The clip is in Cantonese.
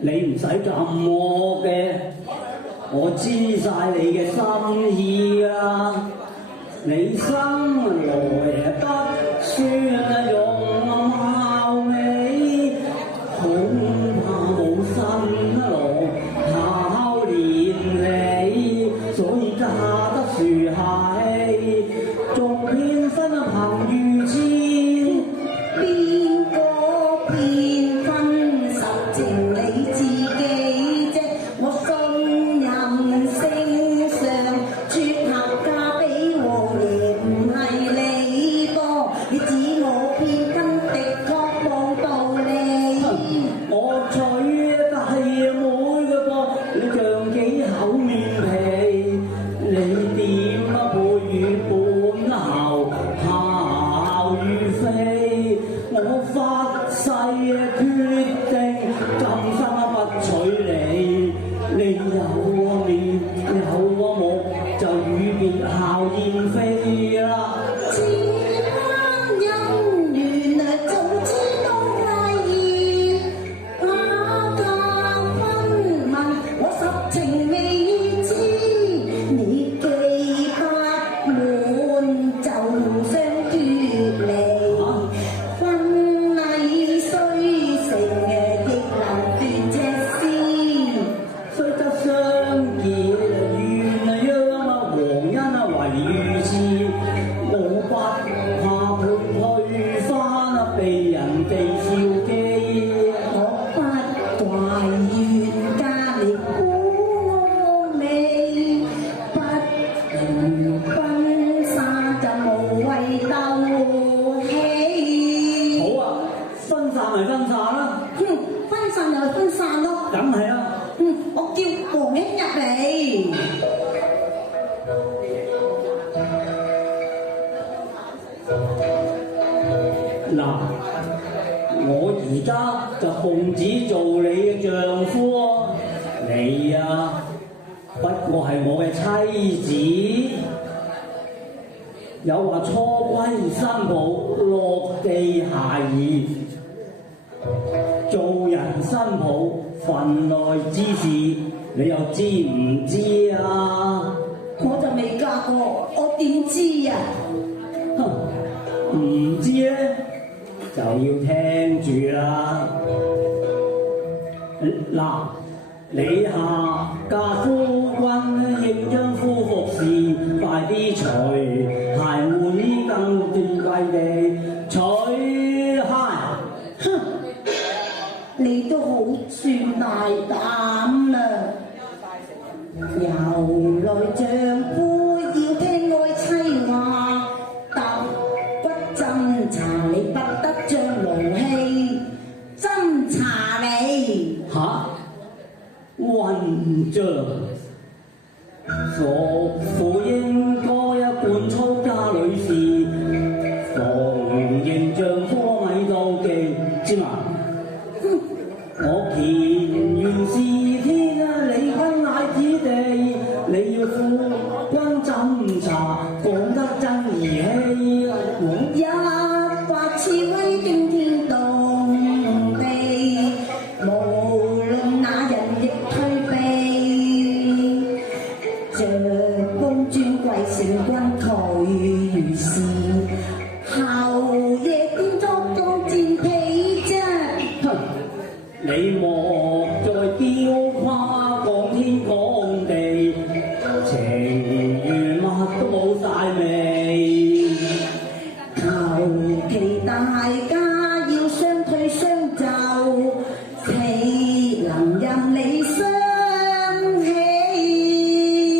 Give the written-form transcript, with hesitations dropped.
你唔使咁惡嘅，我知晒你嘅心意啊！你生來不算容貌美，恐怕冇新郎考連理，所以嫁得殊係，仲偏分憑遇千。邊個偏分實情你自己啫？我信任聖上，撮合嫁俾王爺唔係你噃，你指我偏分的確冇道理。我娶弟妹嘅噃，你像幾口面皮，你點配與本侯孝與非？我發誓決定今生不娶你，你有面有目就與別校燕飛啦。此番姻緣早知都介意，假假分問我實情未知，你既不滿就互相脱離，婚禮雖成亦能斷隻絲。雖則相見鴛鴦黃恩為如此，我不怕判退翻被人哋笑機。我不怪怨家力孤安美，不如婚紗就無謂鬥氣。好啊，分散咪分散啦，分散就係分散咯。梗係啦。我叫黃兄入嚟。嗱，我而家就奉旨做你嘅丈夫，你啊不過係我嘅妻子。有話初歸新抱，落地下兒，做人新抱份內之事，你又知唔知啊？我就未嫁過，我點知啊？哼，唔知咧就要聽住啦。嗱，你下嫁夫君，應將夫服侍，快啲除鞋換衣，更尊貴地除鞋。哼，你都好算大膽啦！由來丈夫要聽愛妻話，踏骨斟茶你不得將勞氣斟茶你。嚇！混帳，屬父應該一貫操家女事，逢迎丈夫咪妒忌，知嘛？我乾元是天啊，你婚乃子地，你要夫君斟茶，講得真兒戲啊！一發似威驚天動地，無論那人亦退避。着公尊貴聖君佢如是，後夜變作當戰被啫。你望